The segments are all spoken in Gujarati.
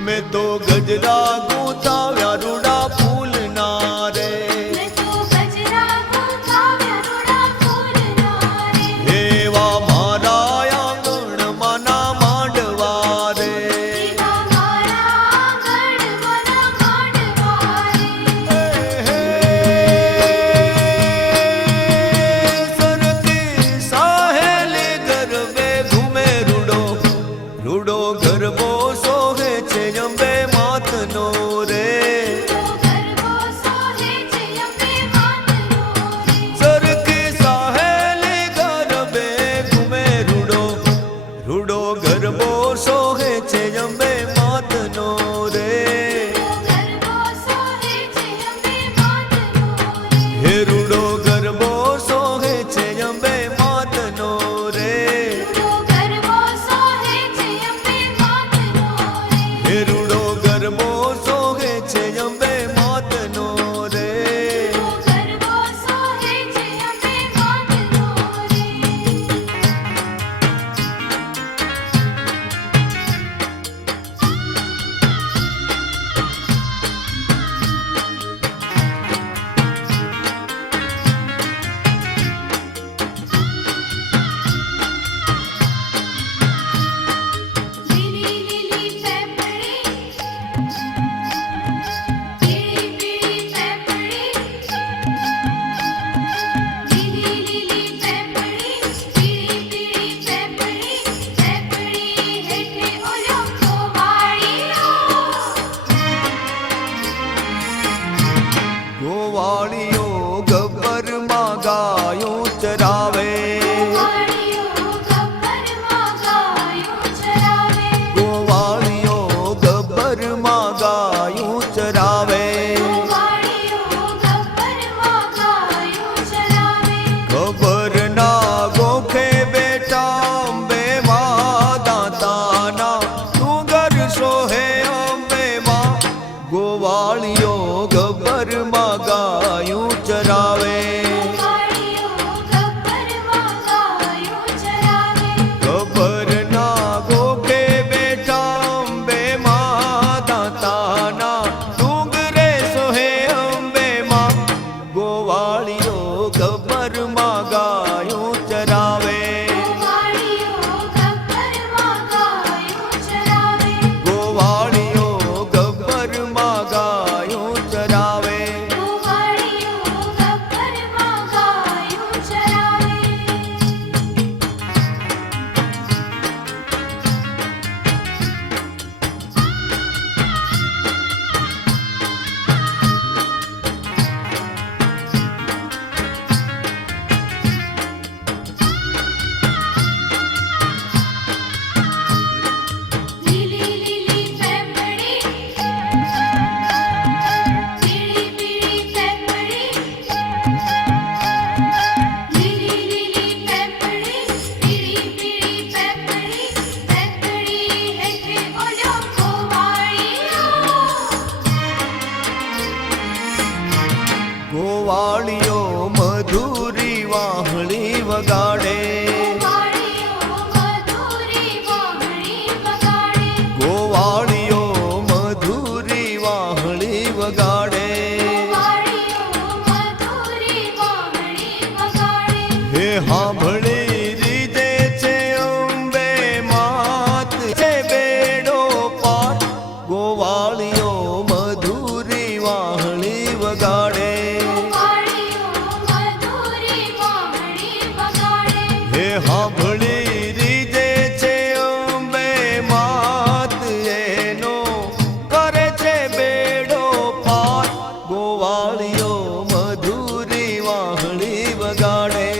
मैं तो गजरा गूंथाव्या रूड़ा फूल ना रे हेवा मारा आंगण माना मांडवा रे सरती साहेली गरबे घूमे रूडो रूडो गरबो सोहे छे अंबे मातनो रे सरकी साहेली गरबे घूमे रूडो रूडो गरबो सोहे छे अंबे मातनो रे हे रूडो गरबो सोहे छे अंबे मातनो रे हे रूडो गरबो सोहे छे अंबे मातनो रे गोवाळियो गब्बर मां गायों चरावे गोवाळियो गब्बर मां गायों चरावे गब्बर ना गोखे बेटा अंबे मां दाताना डूंगर सोहे अंबे मां गोवाळियो गब्बर मां गायों चरावे गब्बर ना गोखे बेटा अंबे मां दाताना डूंगरे सोहे अंबे मां गोवाळियो गब्बर मां गायों चरावे गोवाळियो गब्बर मां गायों चरावे गोवाळियो मधुरी वाहळी वगाडे गोवाळियो मधुरी वाहळी वगाडे हे हांभळी रीदे छे अंबे मात छे बेडो पार गोवाळियो मधुरी वाहळी वगाडे हे हांभळी रीदे छे अंबे मात एनो करे छे बेडो पार गोवाळियो मधुरी वाहळी वगाडे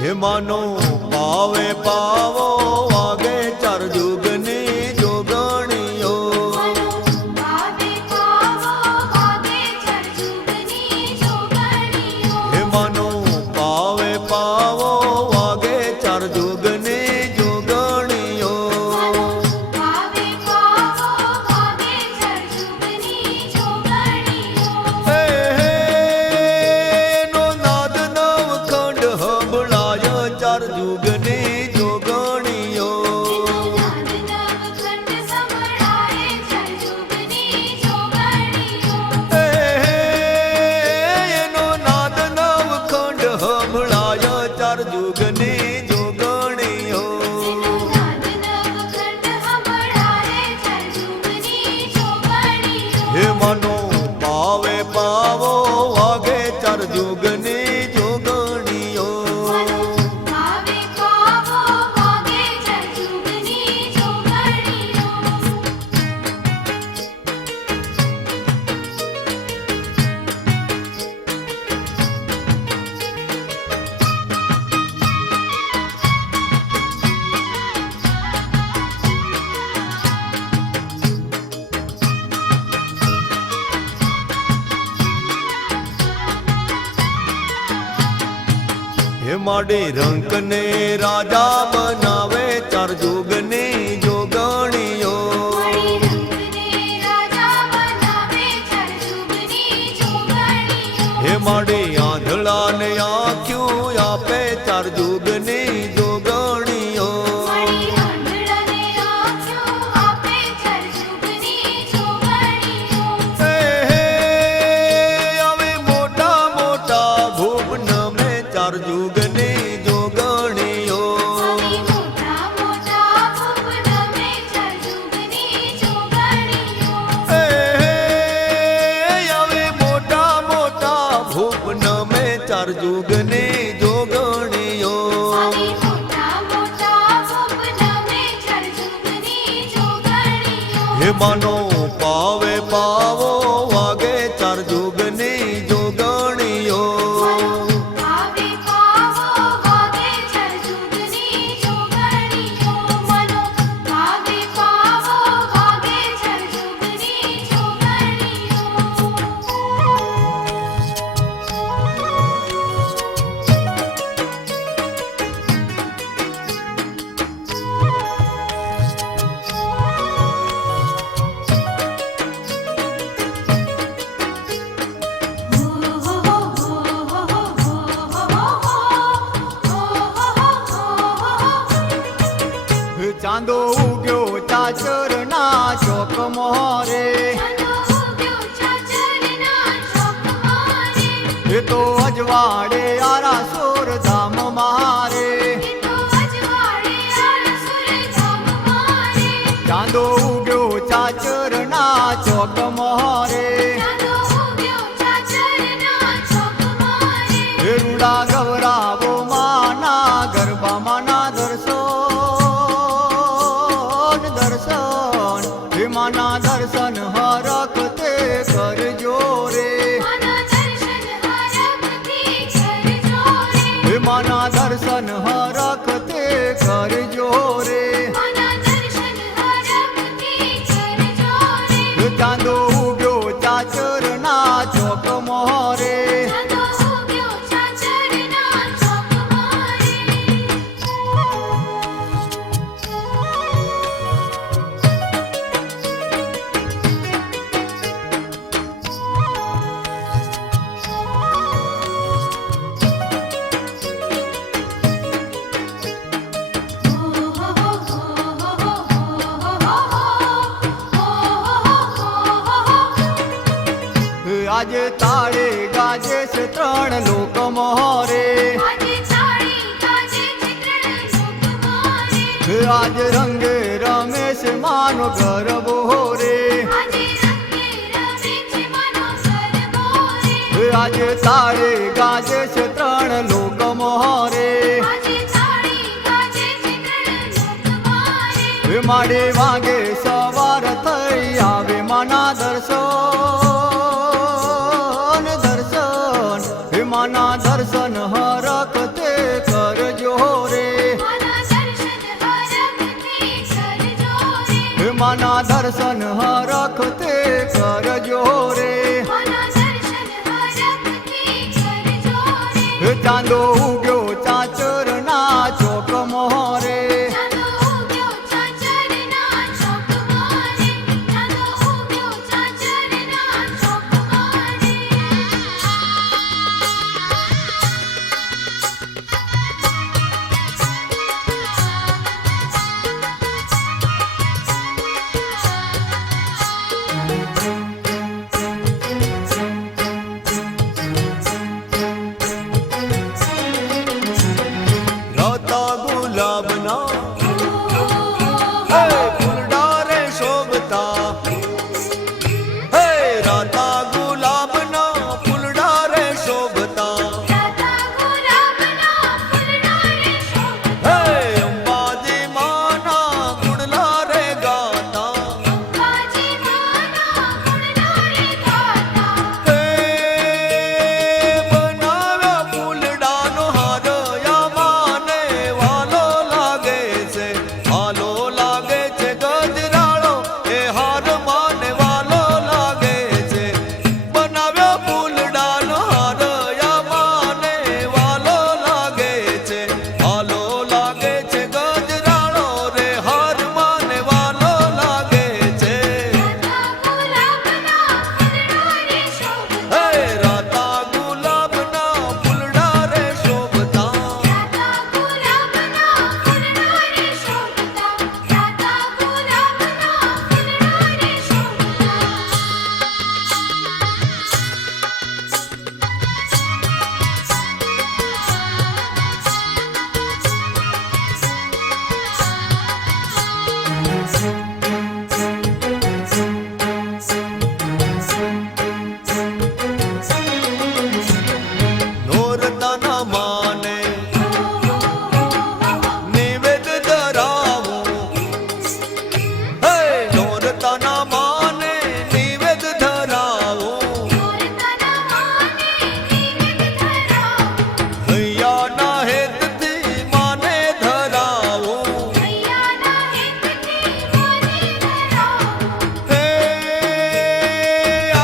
हे मानो પાવે પાવો વાગે ચાર જુગની જોગણીઓ હે માનો પાવે પાવો વાગે ચાર જુગની જોગણીઓ હે હે નો નાદ નવખંડ હંભળાય ચાર જુગની જોગણીઓ હે હે એનો નાદ નવખંડ હંભળાય ચાર જુગની જોગણીઓ હે મનો પાવે પાવો વાગે ચાર જુગની જોગણીઓ હે માડે રંકને રાજા બનાવે ચાર જુગની જોગણીઓ હે માડે આંધળાને આંખ્યું આપે ચાર જુગની જોગણીઓ હે હે હવે મોટા મોટા ભૂપ નમે ચાર જુગની જોગણીઓ હે હે હવે મોટા મોટા ભૂપ નમે ચાર જુગની જોગણીઓ હે માનો પાવે પાવો વાગે ચાર જુગની જોગણીઓ ચાંદો ઉગ્યો ચાચરના ચોક મોરે એ તો અજવાડે આરા સોર ધામ મારે ચાંદો ઉગ્યો ચાચરના ચોક મોરે એ રૂડા ગવરાવો માના ગરબા માના દર્શન માના દર્શન હરખ તે કરજો રે માના દર્શન હરખ તે કરજો રે ચાંદો ઉગ્યો ચાચરના ચોક મોરે આજે તાળે ગાજે છે ત્રણ લોક મોરે આજ રંગે રમે છે માનો ગરબો રે આજે તાળે ગાજે છે ત્રણ લોક મોરે માડે વાગે સવાર થઈ આવે માના દર્શન દર્શન માના દર્શન હરખ તે કરજો રે દર્શન હરખતે કરજો રે. ચાંદો ઉગ્યો ચાચરના ચોકમાં રે. રાતા ગુલાબના હે ફૂલડા રે શોભતા, હે રાતા ગુલાબના ફૂલડા રે શોભતા, હે અંબાજી માના ગુણલા રે ગાતા, હે બનાવ્યા ફૂલડાનો હાર યા માને વાલો લાગે છે, વાલો લાગે છે ગજરાળો એ હાર માને વાલો લાગે છે. બનાવ્યા ફૂલડાનો હાર યા માને વાલો લાગે છે, વાલો લાગે છે ગજરાળો રે હાર માને વાલો લાગે છે. હે રાતા ગુલાબના ફૂલડા રે શોભતા, નોરતાના માને નિવેદ ધરાવું, હે નોરતાના માને નિવેદ ધરાવું, હૈયાના હેતથી માને ધરાવું, હે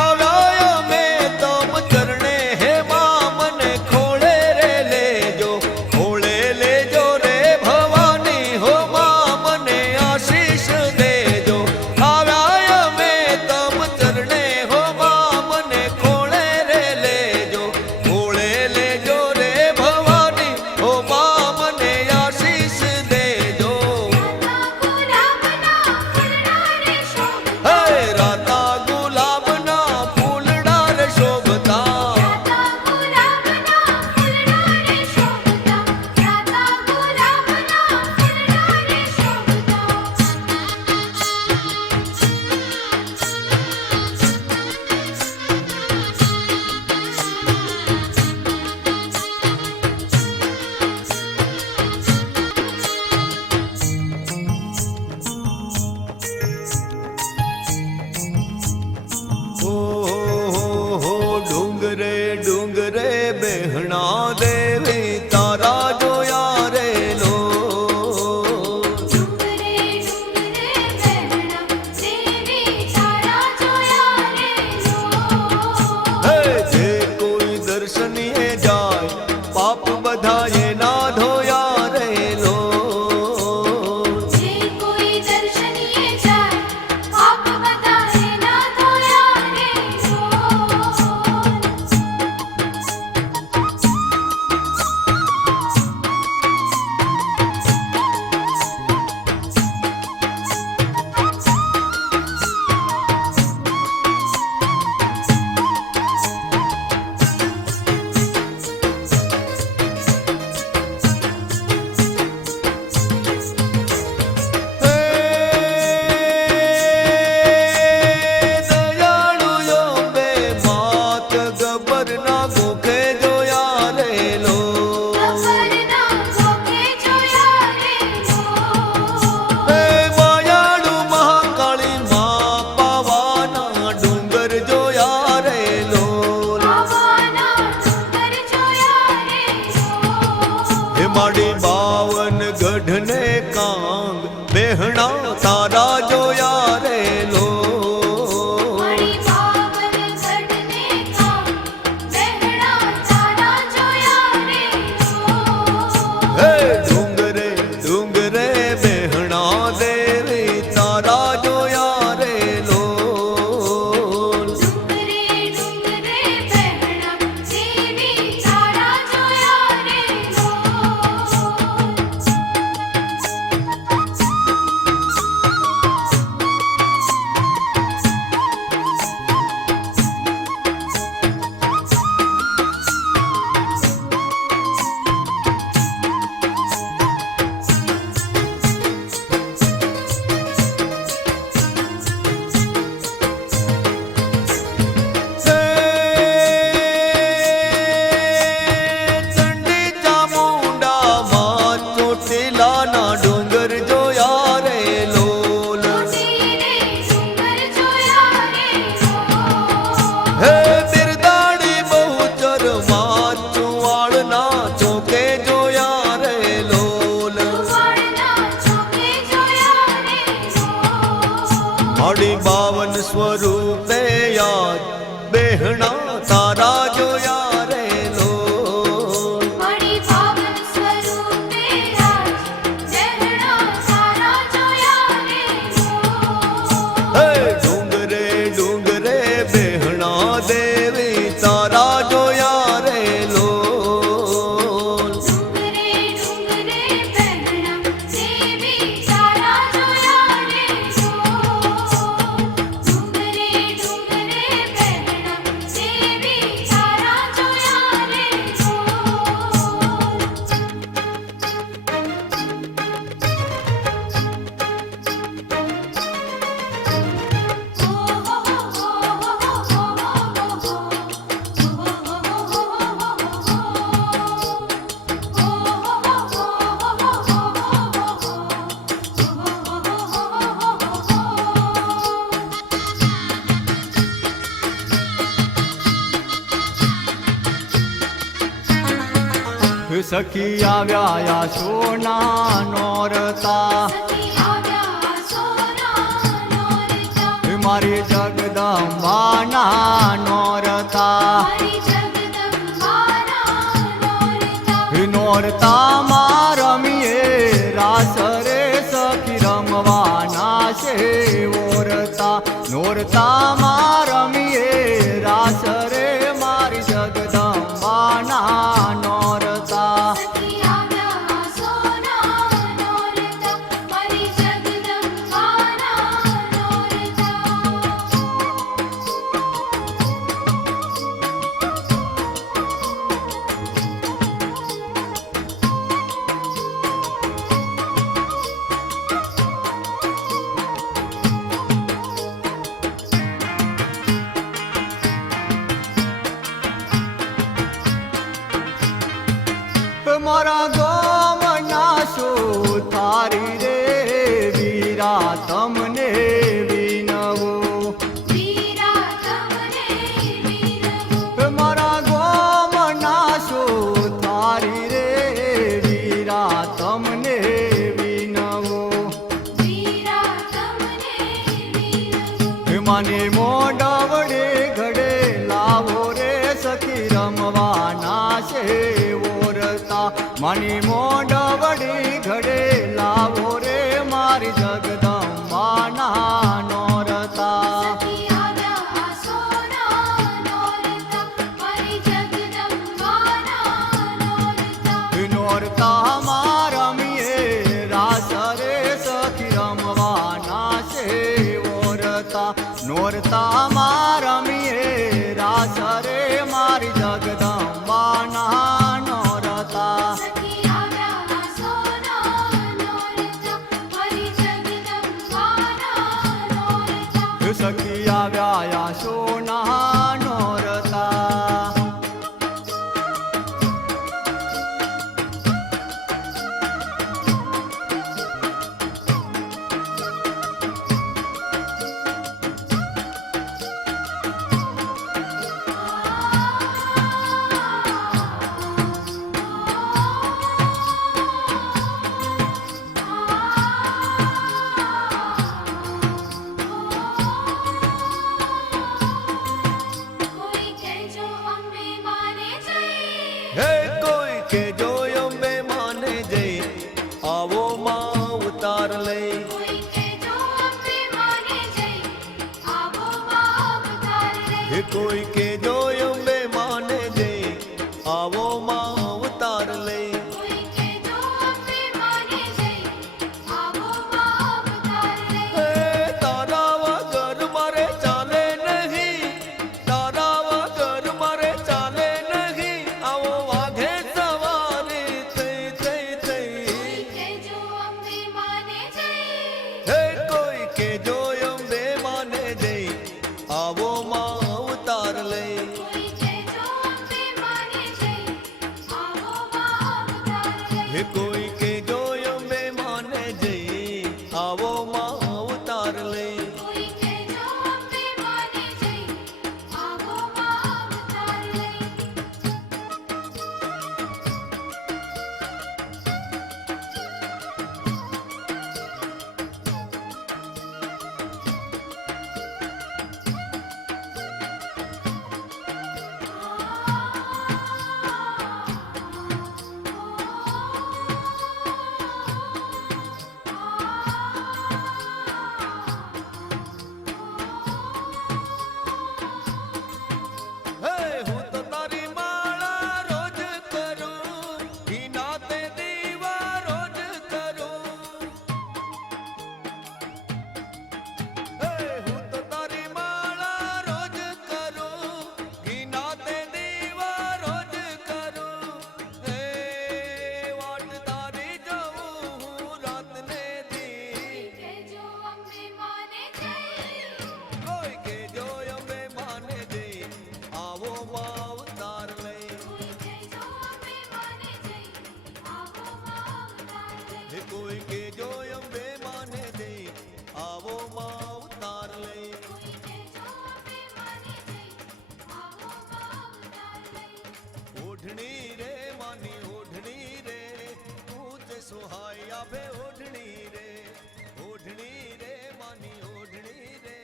આવ્યા અમે તમ ચરણે હે મા મને ખોળે રે લેજો, ખોળે લેજો રે ભવાની હો મા મને આશીષ દેજો. આવ્યા અમે તમ ચરણે હો મા મને ખોળે રે લેજો, ખોળે લેજો રે ભવાની હો મા મને આશીષ દેજો. હે રાતા ગુલાબના ફૂલડા રે શોભતા, ઓહો ડુંગરે ડુંગરે બેહણા દેવી તારા જોયા રે લો, હે જે કોઈ દર્શનીએ જાય પાપ બધા એના ધોયા રે લો, ગઢને કાંગ બેહણા તારા જોયા રે લો સ્વરૂપે યાદ બેહણા તારા જોયા રે લોલ મણી પાવન સ્વરૂપે રાજ ચહેરા સારા જોયા રે હે ડુંગરે ડુંગરે બેહણા દેવી તારા જોયા રે લોલ ડુંગરે ડુંગરે પહેરણા દેવી સારા જોયા રે ડુંગરે ડુંગરે પહેરણા દેવી સારા જોયા રે સખી આવ્યા સોના નોરતા સખી આવ્યા સોના નોરતા મારી જગદંબાના નોરતા મારી જગદંબાના નોરતા નોરતા માં રમીએ રાસ રે સખી રમવાના છે ઓરતા નોરતા માં રમીએ રાસ રે મારી જગદંબાના નોરતા સખી આવ્યા સોના નોરતા મારી જગદંબાના મારા ગોમના શું થારી રે વીરા તમને વિનવો વીરા તમને વિનવો મારા ગોમના શું થારી રે વીરા તમને વિનવો વીરા તમને વિનવો મને મોઢવડે ઘડે લાવો રે સખી રમવાના છે ઓરતા મને મોઢવડી ઘડે લાવો રે મારી જગદંબાના નોરતા સખી આવ્યા સોના નોરતા મારી જગદંબાના નોરતા નોરતા માં રમીએ રાસ રે સખી રમવાના છે ઓરતા નોરતા માં રમીએ રાસ રે મારી જગદંબાના નોરતા સખી આવ્યા સોના નોરતા મારી જગદંબાના નોરતા સખી આવ્યા સોના નોરતા કોઈ કે જો અંબે માને દે આવો માં અવતાર લઈ કોઈ કેજો અંબે માને જઈ આવો માં અવતાર લઈ ઓઢણી રે માની ઓઢણી રે તું તે સુહાય આપે ઓઢણી રે માની ઓઢણી રે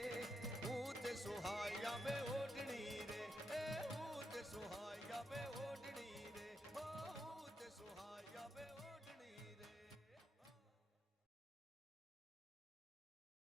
તું તે સુહાય આપે ઓઢણી રે એ હું તે સુહાય આપે ઓઢણી